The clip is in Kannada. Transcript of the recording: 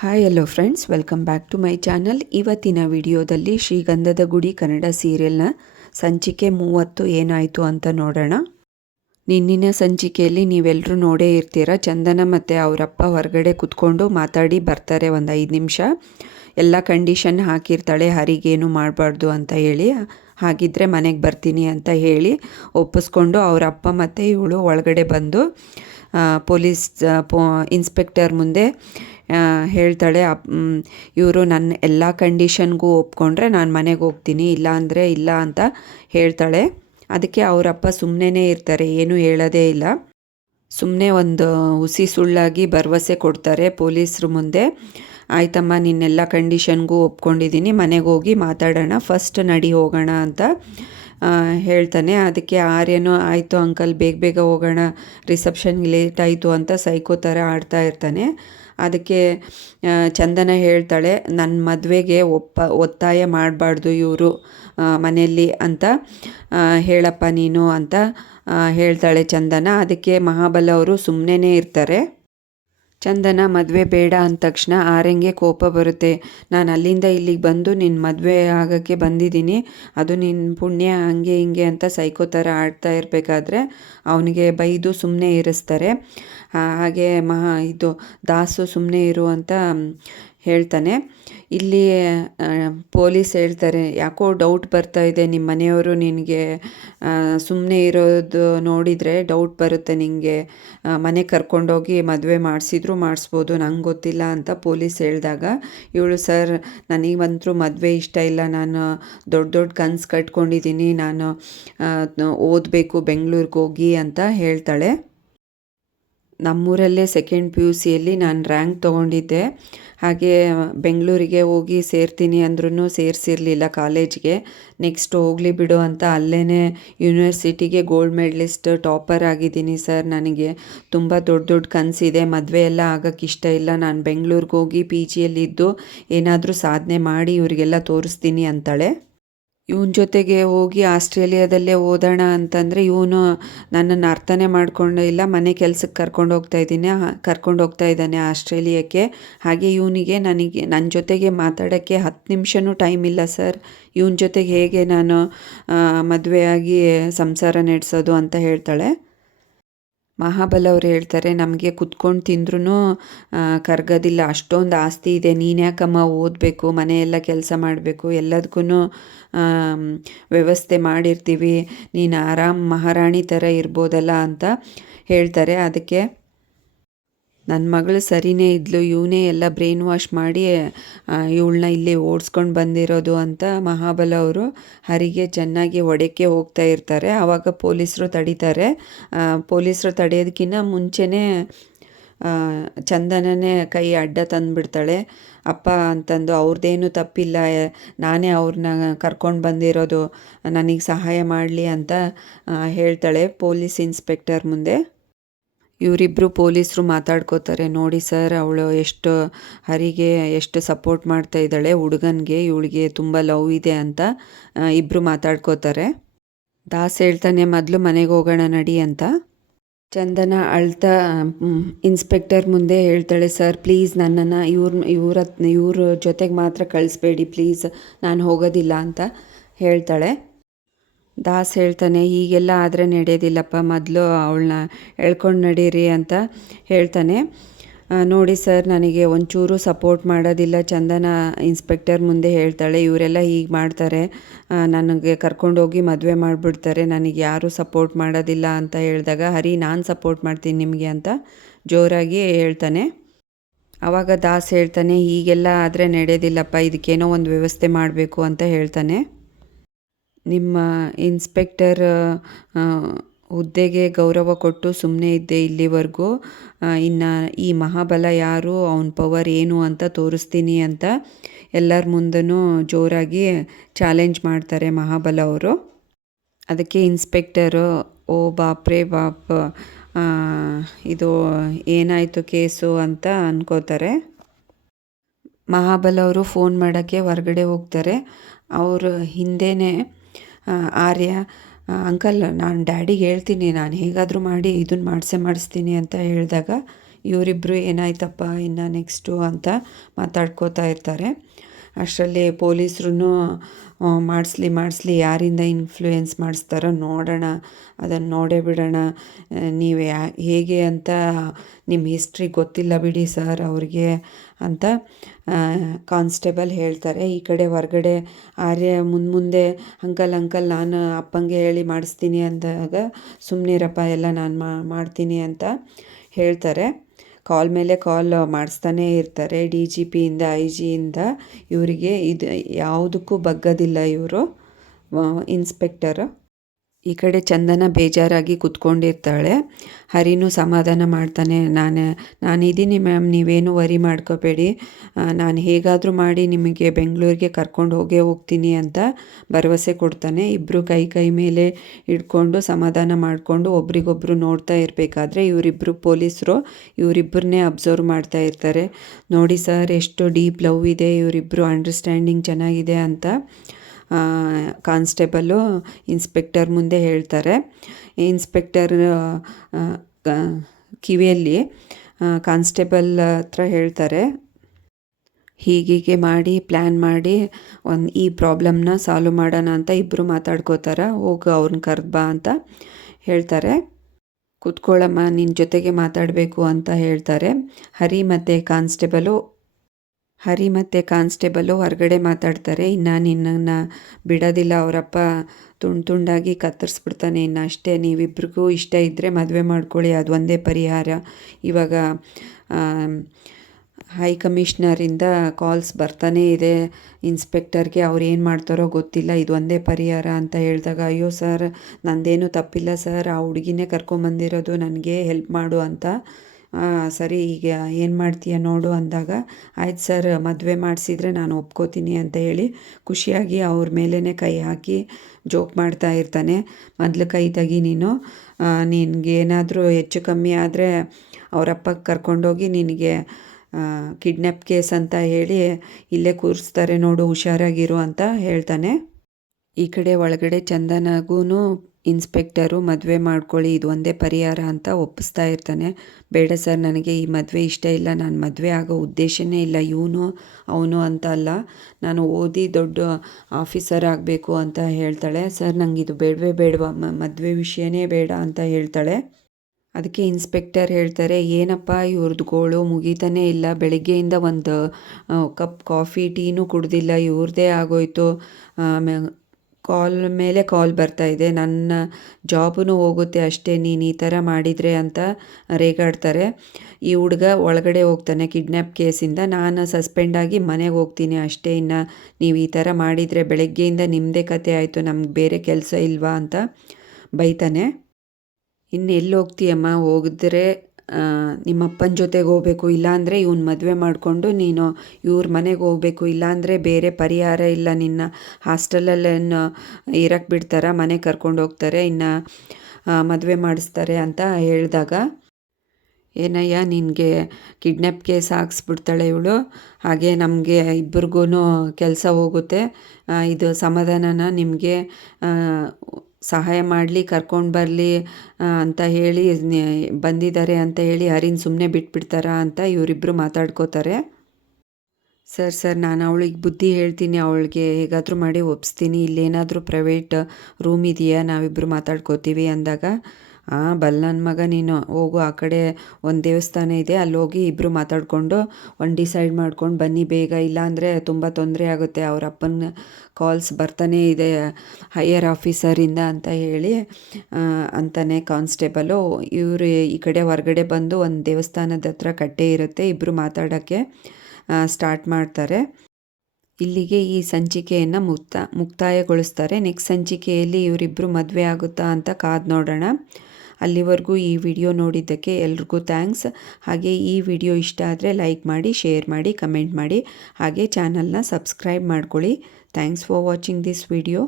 Hi hello friends, welcome back to my channel. ಇವತ್ತಿನ ವಿಡಿಯೋದಲ್ಲಿ ಶ್ರೀಗಂಧದ ಗುಡಿ ಕನ್ನಡ ಸೀರಿಯಲ್ನ ಸಂಚಿಕೆ 30 ಏನಾಯಿತು ಅಂತ ನೋಡೋಣ. ನಿನ್ನಿನ ಸಂಚಿಕೆಯಲ್ಲಿ ನೀವೆಲ್ಲರೂ ನೋಡೇ ಇರ್ತೀರ. ಚಂದನ ಮತ್ತು ಅವರಪ್ಪ ಹೊರಗಡೆ ಕುತ್ಕೊಂಡು ಮಾತಾಡಿ ಬರ್ತಾರೆ. ಒಂದು 5 ನಿಮಿಷ ಎಲ್ಲ ಕಂಡೀಷನ್ ಹಾಕಿರ್ತಾಳೆ, ಹರಿಗೇನು ಮಾಡಬಾರ್ದು ಅಂತ ಹೇಳಿ. ಹಾಗಿದ್ದರೆ ಮನೆಗೆ ಬರ್ತೀನಿ ಅಂತ ಹೇಳಿ ಒಪ್ಪಿಸ್ಕೊಂಡು ಅವರಪ್ಪ ಮತ್ತು ಇವಳು ಒಳಗಡೆ ಬಂದು ಪೊಲೀಸ್ ಇನ್ಸ್ಪೆಕ್ಟರ್ ಮುಂದೆ ಹೇಳ್ತಾಳೆ, ಇವರು ನನ್ನ ಎಲ್ಲ ಕಂಡೀಷನ್ಗೂ ಒಪ್ಕೊಂಡ್ರೆ ನಾನು ಮನೆಗೆ ಹೋಗ್ತೀನಿ, ಇಲ್ಲ ಅಂದರೆ ಇಲ್ಲ ಅಂತ ಹೇಳ್ತಾಳೆ. ಅದಕ್ಕೆ ಅವರಪ್ಪ ಸುಮ್ಮನೆ ಇರ್ತಾರೆ, ಏನೂ ಹೇಳೋದೇ ಇಲ್ಲ. ಸುಮ್ಮನೆ ಒಂದು ಹುಸಿ ಸುಳ್ಳಾಗಿ ಭರವಸೆ ಕೊಡ್ತಾರೆ ಪೊಲೀಸ್ರ ಮುಂದೆ. ಆಯ್ತಮ್ಮ, ನಿನ್ನೆಲ್ಲ ಕಂಡೀಷನ್ಗೂ ಒಪ್ಕೊಂಡಿದ್ದೀನಿ, ಮನೆಗೆ ಹೋಗಿ ಮಾತಾಡೋಣ, ಫಸ್ಟ್ ನಡಿ ಹೋಗೋಣ ಅಂತ ಹೇಳ್ತಾನೆ. ಅದಕ್ಕೆ ಆರ್ಯನು ಆಯಿತು ಅಂಕಲ್, ಬೇಗ ಬೇಗ ಹೋಗೋಣ, ರಿಸೆಪ್ಷನ್ಗೆ ಲೇಟ್ ಆಯಿತು ಅಂತ ಸೈಕೋ ಥರ ಆಡ್ತಾ ಇರ್ತಾನೆ. ಅದಕ್ಕೆ ಚಂದನ ಹೇಳ್ತಾಳೆ, ನನ್ನ ಮದುವೆಗೆ ಒತ್ತಾಯ ಮಾಡಬಾರ್ದು ಇವರು ಮನೆಯಲ್ಲಿ ಅಂತ ಹೇಳಪ್ಪ ನೀನು ಅಂತ ಹೇಳ್ತಾಳೆ ಚಂದನ. ಅದಕ್ಕೆ ಮಹಾಬಲ ಅವರು ಸುಮ್ಮನೆ ಇರ್ತಾರೆ. ಚಂದನ ಮದುವೆ ಬೇಡ ಅಂದ ತಕ್ಷಣ ಆರ್ಯಂಗೆ ಕೋಪ ಬರುತ್ತೆ. ನಾನು ಅಲ್ಲಿಂದ ಇಲ್ಲಿಗೆ ಬಂದು ನಿನ್ನ ಮದುವೆ ಆಗೋಕ್ಕೆ ಬಂದಿದ್ದೀನಿ, ಅದು ನಿನ್ನ ಪುಣ್ಯ, ಹಂಗೆ ಹಿಂಗೆ ಅಂತ ಸೈಕೋ ಥರ ಆಡ್ತಾ ಇರಬೇಕಾದ್ರೆ ಅವನಿಗೆ ಬೈದು ಸುಮ್ಮನೆ ಇರಿಸ್ತಾರೆ. ಹಾಗೆ ದಾಸು ಸುಮ್ಮನೆ ಇರು ಅಂತ ಹೇಳ್ತಾನೆ. ಇಲ್ಲಿ ಪೊಲೀಸ್ ಹೇಳ್ತಾರೆ, ಯಾಕೋ ಡೌಟ್ ಬರ್ತಾ ಇದೆ, ನಿಮ್ಮ ಮನೆಯವರು ನಿನಗೆ ಸುಮ್ಮನೆ ಇರೋದು ನೋಡಿದರೆ ಡೌಟ್ ಬರುತ್ತೆ, ನಿನಗೆ ಮನೆ ಕರ್ಕೊಂಡೋಗಿ ಮದುವೆ ಮಾಡಿಸ್ಬೋದು, ನಂಗೆ ಗೊತ್ತಿಲ್ಲ ಅಂತ ಪೊಲೀಸ್ ಹೇಳಿದಾಗ ಇವಳು, ಸರ್ ನನಗಂತೂ ಮದುವೆ ಇಷ್ಟ ಇಲ್ಲ, ನಾನು ದೊಡ್ಡ ದೊಡ್ಡ ಕನಸು ಕಟ್ಕೊಂಡಿದ್ದೀನಿ, ನಾನು ಓದಬೇಕು ಬೆಂಗಳೂರಿಗೆ ಹೋಗಿ ಅಂತ ಹೇಳ್ತಾಳೆ. ನಮ್ಮೂರಲ್ಲೇ ಸೆಕೆಂಡ್ PUCಯಲ್ಲಿ ನಾನು ರ್ಯಾಂಕ್ ತೊಗೊಂಡಿದ್ದೆ, ಹಾಗೆ ಬೆಂಗಳೂರಿಗೆ ಹೋಗಿ ಸೇರ್ತೀನಿ ಅಂದ್ರೂ ಸೇರಿಸಿರಲಿಲ್ಲ ಕಾಲೇಜ್ಗೆ. ನೆಕ್ಸ್ಟ್ ಹೋಗಲಿ ಬಿಡು ಅಂತ ಅಲ್ಲೇ ಯೂನಿವರ್ಸಿಟಿಗೆ ಗೋಲ್ಡ್ ಮೆಡಲಿಸ್ಟ್ ಟಾಪರ್ ಆಗಿದ್ದೀನಿ ಸರ್, ನನಗೆ ತುಂಬ ದೊಡ್ಡ ದೊಡ್ಡ ಕನಸಿದೆ, ಮದುವೆ ಎಲ್ಲ ಆಗೋಕ್ಕೆ ಇಷ್ಟ ಇಲ್ಲ, ನಾನು ಬೆಂಗಳೂರಿಗೆ ಹೋಗಿ PGಯಲ್ಲಿದ್ದು ಏನಾದರೂ ಸಾಧನೆ ಮಾಡಿ ಇವರಿಗೆಲ್ಲ ತೋರಿಸ್ತೀನಿ ಅಂತಾಳೆ. ಇವನ ಜೊತೆಗೆ ಹೋಗಿ ಆಸ್ಟ್ರೇಲಿಯಾದಲ್ಲೇ ಓದೋಣ ಅಂತಂದರೆ ಇವನು ನನ್ನನ್ನು ಅರ್ಥನೇ ಮಾಡ್ಕೊಂಡು ಇಲ್ಲ, ಮನೆ ಕೆಲಸಕ್ಕೆ ಕರ್ಕೊಂಡು ಹೋಗ್ತಾ ಇದ್ದಾನೆ ಆಸ್ಟ್ರೇಲಿಯಾಕ್ಕೆ. ಹಾಗೆ ಇವನಿಗೆ ನನ್ನ ಜೊತೆಗೆ ಮಾತಾಡೋಕ್ಕೆ 10 ನಿಮಿಷನೂ ಟೈಮ್ ಇಲ್ಲ ಸರ್, ಇವನ ಜೊತೆಗೆ ಹೇಗೆ ನಾನು ಮದುವೆಯಾಗಿ ಸಂಸಾರ ನಡೆಸೋದು ಅಂತ ಹೇಳ್ತಾಳೆ. ಮಹಾಬಲ ಅವ್ರು ಹೇಳ್ತಾರೆ, ನಮಗೆ ಕುತ್ಕೊಂಡು ತಿಂದ್ರೂ ಕರಗೋದಿಲ್ಲ, ಅಷ್ಟೊಂದು ಆಸ್ತಿ ಇದೆ, ನೀನು ಯಾಕಮ್ಮ ಓದಬೇಕು, ಮನೆಯೆಲ್ಲ ಕೆಲಸ ಮಾಡಬೇಕು, ಎಲ್ಲದಕ್ಕೂ ವ್ಯವಸ್ಥೆ ಮಾಡಿರ್ತೀವಿ, ನೀನು ಆರಾಮ್ ಮಹಾರಾಣಿ ಥರ ಇರ್ಬೋದಲ್ಲ ಅಂತ ಹೇಳ್ತಾರೆ. ಅದಕ್ಕೆ ನನ್ನ ಮಗಳು ಸರಿಯೇ ಇದ್ಲು, ಇವನೇ ಎಲ್ಲ ಬ್ರೈನ್ ವಾಶ್ ಮಾಡಿ ಇವಳನ್ನ ಇಲ್ಲಿ ಓಡಿಸ್ಕೊಂಡು ಬಂದಿರೋದು ಅಂತ ಮಹಾಬಲ ಅವರು ಹರಿಗೆ ಚೆನ್ನಾಗಿ ಹೊಡೆಕ್ಕೆ ಹೋಗ್ತಾ ಇರ್ತಾರೆ. ಆವಾಗ ಪೊಲೀಸರು ತಡೀತಾರೆ. ಪೊಲೀಸರು ತಡೆಯೋದಕ್ಕಿಂತ ಮುಂಚೆನೇ ಚಂದನನೇ ಕೈ ಅಡ್ಡ ತಂದುಬಿಡ್ತಾಳೆ. ಅಪ್ಪ ಅಂತಂದು, ಅವ್ರದ್ದೇನು ತಪ್ಪಿಲ್ಲ, ನಾನೇ ಅವ್ರನ್ನ ಕರ್ಕೊಂಡು ಬಂದಿರೋದು, ನನಗೆ ಸಹಾಯ ಮಾಡಲಿ ಅಂತ ಹೇಳ್ತಾಳೆ ಪೊಲೀಸ್ ಇನ್ಸ್ಪೆಕ್ಟರ್ ಮುಂದೆ. ಇವರಿಬ್ಬರು ಪೊಲೀಸರು ಮಾತಾಡ್ಕೋತಾರೆ, ನೋಡಿ ಸರ್ ಅವಳು ಹರಿಗೆ ಎಷ್ಟು ಸಪೋರ್ಟ್ ಮಾಡ್ತಾ ಇದ್ದಾಳೆ, ಹುಡುಗನಿಗೆ ಇವಳಿಗೆ ತುಂಬ ಲವ್ ಇದೆ ಅಂತ ಇಬ್ಬರು ಮಾತಾಡ್ಕೋತಾರೆ. ದಾಸ್ ಹೇಳ್ತಾನೆ, ಮೊದಲು ಮನೆಗೆ ಹೋಗೋಣ ನಡಿ ಅಂತ. ಚಂದನ ಅಳ್ತಾ ಇನ್ಸ್ಪೆಕ್ಟರ್ ಮುಂದೆ ಹೇಳ್ತಾಳೆ, ಸರ್ ಪ್ಲೀಸ್ ನನ್ನನ್ನು ಇವ್ರ ಜೊತೆಗೆ ಮಾತ್ರ ಕಳಿಸ್ಬೇಡಿ ಪ್ಲೀಸ್, ನಾನು ಹೋಗೋದಿಲ್ಲ ಅಂತ ಹೇಳ್ತಾಳೆ. ದಾಸ್ ಹೇಳ್ತಾನೆ, ಹೀಗೆಲ್ಲ ಆದರೆ ನಡೆಯೋದಿಲ್ಲಪ್ಪ, ಮೊದಲು ಅವಳನ್ನ ಎಳ್ಕೊಂಡು ನಡೀರಿ ಅಂತ ಹೇಳ್ತಾನೆ. ನೋಡಿ ಸರ್, ನನಗೆ ಒಂಚೂರು ಸಪೋರ್ಟ್ ಮಾಡೋದಿಲ್ಲ, ಚಂದನ ಇನ್ಸ್ಪೆಕ್ಟರ್ ಮುಂದೆ ಹೇಳ್ತಾಳೆ. ಇವರೆಲ್ಲ ಹೀಗೆ ಮಾಡ್ತಾರೆ, ನನಗೆ ಕರ್ಕೊಂಡೋಗಿ ಮದುವೆ ಮಾಡಿಬಿಡ್ತಾರೆ, ನನಗೆ ಯಾರೂ ಸಪೋರ್ಟ್ ಮಾಡೋದಿಲ್ಲ ಅಂತ ಹೇಳಿದಾಗ, ಹರಿ ನಾನು ಸಪೋರ್ಟ್ ಮಾಡ್ತೀನಿ ನಿಮಗೆ ಅಂತ ಜೋರಾಗಿ ಹೇಳ್ತಾನೆ. ಆವಾಗ ದಾಸ್ ಹೇಳ್ತಾನೆ, ಹೀಗೆಲ್ಲ ಆದರೆ ನಡೆಯೋದಿಲ್ಲಪ್ಪ, ಇದಕ್ಕೇನೋ ಒಂದು ವ್ಯವಸ್ಥೆ ಮಾಡಬೇಕು ಅಂತ ಹೇಳ್ತಾನೆ. ನಿಮ್ಮ ಇನ್ಸ್ಪೆಕ್ಟರ್ ಹುದ್ದೆಗೆ ಗೌರವ ಕೊಟ್ಟು ಸುಮ್ಮನೆ ಇದ್ದೆ ಇಲ್ಲಿವರೆಗೂ, ಇನ್ನು ಈ ಮಹಾಬಲ ಯಾರು, ಅವನ ಪವರ್ ಏನು ಅಂತ ತೋರಿಸ್ತೀನಿ ಅಂತ ಎಲ್ಲರ ಮುಂದೂ ಜೋರಾಗಿ ಚಾಲೆಂಜ್ ಮಾಡ್ತಾರೆ ಮಹಾಬಲ ಅವರು. ಅದಕ್ಕೆ ಇನ್ಸ್ಪೆಕ್ಟರು, ಓ ಬಾಪ್ರೇ ಬಾಪ್, ಇದು ಏನಾಯಿತು ಕೇಸು ಅಂತ ಅನ್ಕೋತಾರೆ. ಮಹಾಬಲ ಅವರು ಫೋನ್ ಮಾಡೋಕ್ಕೆ ಹೊರಗಡೆ ಹೋಗ್ತಾರೆ. ಅವರು ಹಿಂದೆಯೇ ಆರ್ಯ, ಅಂಕಲ್ ನಾನು ಡ್ಯಾಡಿಗೆ ಹೇಳ್ತೀನಿ, ನಾನು ಹೇಗಾದರೂ ಮಾಡಿ ಇದನ್ನು ಮಾಡಿಸ್ತೀನಿ ಅಂತ ಹೇಳಿದಾಗ ಇವರಿಬ್ಬರು ಏನಾಯ್ತಪ್ಪ ಇನ್ನು ನೆಕ್ಸ್ಟು ಅಂತ ಮಾತಾಡ್ಕೋತಾ ಇರ್ತಾರೆ. ಅಷ್ಟರಲ್ಲಿ ಪೊಲೀಸರು ಮಾಡಿಸ್ಲಿ ಯಾರಿಂದ ಇನ್ಫ್ಲೂಯೆನ್ಸ್ ಮಾಡಿಸ್ತಾರೋ ನೋಡೋಣ, ಅದನ್ನು ನೋಡೇ ಬಿಡೋಣ. ನೀವು ಹೇಗೆ ಅಂತ ನಿಮ್ಮ ಹಿಸ್ಟ್ರಿ ಗೊತ್ತಿಲ್ಲ ಬಿಡಿ ಸರ್ ಅವ್ರಿಗೆ ಅಂತ ಕಾನ್ಸ್ಟೇಬಲ್ ಹೇಳ್ತಾರೆ. ಈ ಕಡೆ ಹೊರ್ಗಡೆ ಆರ್ಯ ಮುಂದೆ ಅಂಕಲ್ ನಾನು ಅಪ್ಪಂಗೆ ಹೇಳಿ ಮಾಡಿಸ್ತೀನಿ ಅಂದಾಗ ಸುಮ್ಮನಿರಪ್ಪ ಎಲ್ಲ ನಾನು ಮಾಡ್ತೀನಿ ಅಂತ ಹೇಳ್ತಾರೆ. ಕಾಲ್ ಮೇಲೆ ಕಾಲ್ ಮಾಡಿಸ್ತಾನೇ ಇರ್ತಾರೆ. DGPಯಿಂದ IG ಇವರಿಗೆ ಇದು ಯಾವುದಕ್ಕೂ ಬಗ್ಗೋದಿಲ್ಲ ಇವರು ಇನ್ಸ್ಪೆಕ್ಟರು. ಈ ಕಡೆ ಚಂದನ ಬೇಜಾರಾಗಿ ಕೂತ್ಕೊಂಡಿರ್ತಾಳೆ. ಹರಿನೂ ಸಮಾಧಾನ ಮಾಡ್ತಾನೆ. ನಾನಿದ್ದೀನಿ ಮ್ಯಾಮ್, ನೀವೇನು ವರಿ ಮಾಡ್ಕೋಬೇಡಿ, ನಾನು ಹೇಗಾದರೂ ಮಾಡಿ ನಿಮಗೆ ಬೆಂಗಳೂರಿಗೆ ಕರ್ಕೊಂಡು ಹೋಗ್ತೀನಿ ಅಂತ ಭರವಸೆ ಕೊಡ್ತಾನೆ. ಇಬ್ಬರು ಕೈ ಮೇಲೆ ಹಿಡ್ಕೊಂಡು ಸಮಾಧಾನ ಮಾಡಿಕೊಂಡು ಒಬ್ರಿಗೊಬ್ರು ನೋಡ್ತಾ ಇರಬೇಕಾದ್ರೆ ಇವರಿಬ್ಬರು ಪೊಲೀಸರು ಇವರಿಬ್ಬರನ್ನೇ ಅಬ್ಸರ್ವ್ ಮಾಡ್ತಾ ಇರ್ತಾರೆ. ನೋಡಿ ಸರ್, ಎಷ್ಟು ಡೀಪ್ ಲವ್ ಇದೆ, ಇವರಿಬ್ಬರು ಅಂಡರ್ಸ್ಟ್ಯಾಂಡಿಂಗ್ ಚೆನ್ನಾಗಿದೆ ಅಂತ ಕಾನ್ಸ್ಟೇಬಲ್ಲು ಇನ್ಸ್ಪೆಕ್ಟರ್ ಮುಂದೆ ಹೇಳ್ತಾರೆ. ಇನ್ಸ್ಪೆಕ್ಟರ್ ಕಿವಿಯಲ್ಲಿ ಕಾನ್ಸ್ಟೇಬಲ್ ಹತ್ರ ಹೇಳ್ತಾರೆ, ಹೀಗೆ ಮಾಡಿ ಪ್ಲ್ಯಾನ್ ಮಾಡಿ ಈ ಪ್ರಾಬ್ಲಮ್ನ ಸಾಲ್ವ್ ಮಾಡೋಣ ಅಂತ ಇಬ್ಬರು ಮಾತಾಡ್ಕೋತಾರೆ. ಹೋಗು ಅವ್ರನ್ನ ಕರೆದು ಅಂತ ಹೇಳ್ತಾರೆ. ಕೂತ್ಕೊಳ್ಳಮ್ಮ, ನಿನ್ನ ಜೊತೆಗೆ ಮಾತಾಡಬೇಕು ಅಂತ ಹೇಳ್ತಾರೆ. ಹರಿ ಮತ್ತು ಕಾನ್ಸ್ಟೇಬಲು ಹೊರಗಡೆ ಮಾತಾಡ್ತಾರೆ. ಇನ್ನು ನಿನ್ನನ್ನು ಬಿಡೋದಿಲ್ಲ ಅವರಪ್ಪ, ತುಂಡಾಗಿ ಕತ್ತರಿಸ್ಬಿಡ್ತಾನೆ. ಇನ್ನು ಅಷ್ಟೇ, ನೀವಿಬ್ರಿಗೂ ಇಷ್ಟ ಇದ್ದರೆ ಮದುವೆ ಮಾಡ್ಕೊಳ್ಳಿ, ಅದು ಒಂದೇ ಪರಿಹಾರ. ಇವಾಗ ಹೈ ಕಮಿಷ್ನರಿಂದ ಕಾಲ್ಸ್ ಬರ್ತಾನೇ ಇದೆ ಇನ್ಸ್ಪೆಕ್ಟರ್ಗೆ, ಅವ್ರು ಏನು ಮಾಡ್ತಾರೋ ಗೊತ್ತಿಲ್ಲ, ಇದು ಒಂದೇ ಪರಿಹಾರ ಅಂತ ಹೇಳಿದಾಗ, ಅಯ್ಯೋ ಸರ್ ನಂದೇನು ತಪ್ಪಿಲ್ಲ ಸರ್, ಆ ಹುಡುಗಿನೇ ಕರ್ಕೊಂಬಂದಿರೋದು, ನನಗೆ ಹೆಲ್ಪ್ ಮಾಡು ಅಂತ. ಸರಿ, ಈಗ ಏನು ಮಾಡ್ತೀಯ ನೋಡು ಅಂದಾಗ, ಆಯ್ತು ಸರ್ ಮದುವೆ ಮಾಡಿಸಿದ್ರೆ ನಾನು ಒಪ್ಕೋತೀನಿ ಅಂತ ಹೇಳಿ ಖುಷಿಯಾಗಿ ಅವ್ರ ಮೇಲೇ ಕೈ ಹಾಕಿ ಜೋಕ್ ಮಾಡ್ತಾ ಇರ್ತಾನೆ. ಮೊದಲು ಕೈ ತೆಗಿ ನೀನು, ನಿನಗೇನಾದರೂ ಹೆಚ್ಚು ಕಮ್ಮಿ ಆದರೆ ಅವರಪ್ಪಗೆ ಕರ್ಕೊಂಡೋಗಿ ನಿನಗೆ ಕಿಡ್ನ್ಯಾಪ್ ಕೇಸ್ ಅಂತ ಹೇಳಿ ಇಲ್ಲೇ ಕೂರಿಸ್ತಾರೆ ನೋಡು, ಹುಷಾರಾಗಿರು ಅಂತ ಹೇಳ್ತಾನೆ. ಈ ಕಡೆ ಒಳಗಡೆ ಚಂದನಗೂ ಇನ್ಸ್ಪೆಕ್ಟರು ಮದುವೆ ಮಾಡ್ಕೊಳ್ಳಿ, ಇದು ಒಂದೇ ಪರಿಹಾರ ಅಂತ ಒಪ್ಪಿಸ್ತಾ ಇರ್ತಾನೆ. ಬೇಡ ಸರ್, ನನಗೆ ಈ ಮದುವೆ ಇಷ್ಟ ಇಲ್ಲ, ನಾನು ಮದುವೆ ಆಗೋ ಉದ್ದೇಶನೇ ಇಲ್ಲ, ಇವನು ಅವನು ಅಂತ ಅಲ್ಲ, ನಾನು ಓದಿ ದೊಡ್ಡ ಆಫೀಸರ್ ಆಗಬೇಕು ಅಂತ ಹೇಳ್ತಾಳೆ. ಸರ್ ನನಗೆ ಇದು ಬೇಡವಾ, ಮದುವೆ ವಿಷಯನೇ ಬೇಡ ಅಂತ ಹೇಳ್ತಾಳೆ. ಅದಕ್ಕೆ ಇನ್ಸ್ಪೆಕ್ಟರ್ ಹೇಳ್ತಾರೆ, ಏನಪ್ಪ ಇವ್ರದ್ದು ಗೋಳು ಮುಗೀತಾನೇ ಇಲ್ಲ, ಬೆಳಗ್ಗೆಯಿಂದ ಒಂದು ಕಪ್ ಕಾಫಿ ಟೀನೂ ಕುಡ್ದಿಲ್ಲ, ಇವ್ರದ್ದೇ ಆಗೋಯ್ತು, ಕಾಲ್ ಮೇಲೆ ಕಾಲ್ ಬರ್ತಾಯಿದೆ, ನನ್ನ ಜಾಬೂ ಹೋಗುತ್ತೆ ಅಷ್ಟೇ ನೀನು ಈ ಥರ ಮಾಡಿದರೆ ಅಂತ ರೇಗಾಡ್ತಾರೆ. ಈ ಹುಡುಗ ಒಳಗಡೆ ಹೋಗ್ತಾನೆ ಕಿಡ್ನ್ಯಾಪ್ ಕೇಸಿಂದ, ನಾನು ಸಸ್ಪೆಂಡಾಗಿ ಮನೆಗೆ ಹೋಗ್ತೀನಿ ಅಷ್ಟೇ, ಇನ್ನು ನೀವು ಈ ಥರ ಮಾಡಿದರೆ ಬೆಳಗ್ಗೆಯಿಂದ ನಿಮ್ಮದೇ ಕತೆ ಆಯಿತು, ನಮ್ಗೆ ಬೇರೆ ಕೆಲಸ ಇಲ್ವಾ ಅಂತ ಬೈತಾನೆ. ಇನ್ನು ಎಲ್ಲಿ ಹೋಗ್ತೀಯಮ್ಮ, ಹೋಗಿದ್ರೆ ನಿಮ್ಮಪ್ಪನ ಜೊತೆಗೆ ಹೋಗ್ಬೇಕು, ಇಲ್ಲಾಂದರೆ ಇವ್ನ ಮದುವೆ ಮಾಡಿಕೊಂಡು ನೀನು ಇವ್ರ ಮನೆಗೆ ಹೋಗ್ಬೇಕು, ಇಲ್ಲಾಂದರೆ ಬೇರೆ ಪರಿಹಾರ ಇಲ್ಲ, ನಿನ್ನ ಹಾಸ್ಟೆಲಲ್ಲೇನು ಇರಕ್ಕೆ ಬಿಡ್ತಾರ, ಮನೆಗೆ ಕರ್ಕೊಂಡು ಹೋಗ್ತಾರೆ, ಇನ್ನು ಮದುವೆ ಮಾಡಿಸ್ತಾರೆ ಅಂತ ಹೇಳಿದಾಗ, ಏನಯ್ಯ ನಿನಗೆ ಕಿಡ್ನ್ಯಾಪ್ ಕೇಸ್ ಹಾಕ್ಸ್ಬಿಡ್ತಾಳೆ ಇವಳು, ಹಾಗೆ ನಮಗೆ ಇಬ್ಬರಿಗೂ ಕೆಲಸ ಹೋಗುತ್ತೆ, ಇದು ಸಮಾಧಾನನ ನಿಮಗೆ ಸಹಾಯ ಮಾಡಲಿ ಕರ್ಕೊಂಡು ಬರಲಿ ಅಂತ ಹೇಳಿ ಬಂದಿದ್ದಾರೆ ಅಂತ ಹೇಳಿ ಹರಿನ ಸುಮ್ಮನೆ ಬಿಟ್ಬಿಡ್ತಾರಾ ಅಂತ ಇವರಿಬ್ಬರು ಮಾತಾಡ್ಕೋತಾರೆ. ಸರ್ ನಾನು ಅವಳಿಗೆ ಬುದ್ಧಿ ಹೇಳ್ತೀನಿ, ಅವಳಿಗೆ ಹೇಗಾದರೂ ಮಾಡಿ ಒಪ್ಪಿಸ್ತೀನಿ, ಇಲ್ಲೇನಾದರೂ ಪ್ರೈವೇಟ್ ರೂಮ್ ಇದೆಯಾ, ನಾವಿಬ್ಬರು ಮಾತಾಡ್ಕೋತೀವಿ ಅಂದಾಗ, ನನ್ನ ಮಗ ನೀನು ಹೋಗು, ಆ ಕಡೆ ಒಂದು ದೇವಸ್ಥಾನ ಇದೆ, ಅಲ್ಲಿ ಹೋಗಿ ಇಬ್ಬರು ಮಾತಾಡಿಕೊಂಡು ಡಿಸೈಡ್ ಮಾಡ್ಕೊಂಡು ಬನ್ನಿ ಬೇಗ, ಇಲ್ಲಾಂದರೆ ತುಂಬ ತೊಂದರೆ ಆಗುತ್ತೆ, ಅವ್ರ ಅಪ್ಪನ ಕಾಲ್ಸ್ ಬರ್ತಾನೇ ಇದೆ ಹೈಯರ್ ಆಫೀಸರಿಂದ ಅಂತ ಹೇಳಿ ಅಂತಾನೆ ಕಾನ್ಸ್ಟೇಬಲು. ಇವರು ಈ ಕಡೆ ಹೊರಗಡೆ ಬಂದು ಒಂದು ದೇವಸ್ಥಾನದ ಹತ್ರ ಕಟ್ಟೆ ಇರುತ್ತೆ, ಇಬ್ಬರು ಮಾತಾಡೋಕ್ಕೆ ಸ್ಟಾರ್ಟ್ ಮಾಡ್ತಾರೆ. ಇಲ್ಲಿಗೆ ಈ ಸಂಚಿಕೆಯನ್ನು ಮುಕ್ತಾಯಗೊಳಿಸ್ತಾರೆ. ನೆಕ್ಸ್ಟ್ ಸಂಚಿಕೆಯಲ್ಲಿ ಇವರಿಬ್ಬರು ಮದುವೆ ಆಗುತ್ತಾ ಅಂತ ಕಾದು ನೋಡೋಣ. ಅಲ್ಲಿವರೆಗೂ ಈ ವಿಡಿಯೋ ನೋಡಿದ್ದಕ್ಕೆ ಎಲ್ರಿಗೂ ಥ್ಯಾಂಕ್ಸ್. ಹಾಗೆ ಈ ವಿಡಿಯೋ ಇಷ್ಟ ಆದರೆ ಲೈಕ್ ಮಾಡಿ, ಶೇರ್ ಮಾಡಿ, ಕಮೆಂಟ್ ಮಾಡಿ, ಹಾಗೆ ಚಾನಲ್ನ ಸಬ್ಸ್ಕ್ರೈಬ್ ಮಾಡ್ಕೊಳ್ಳಿ. Thanks for watching this video.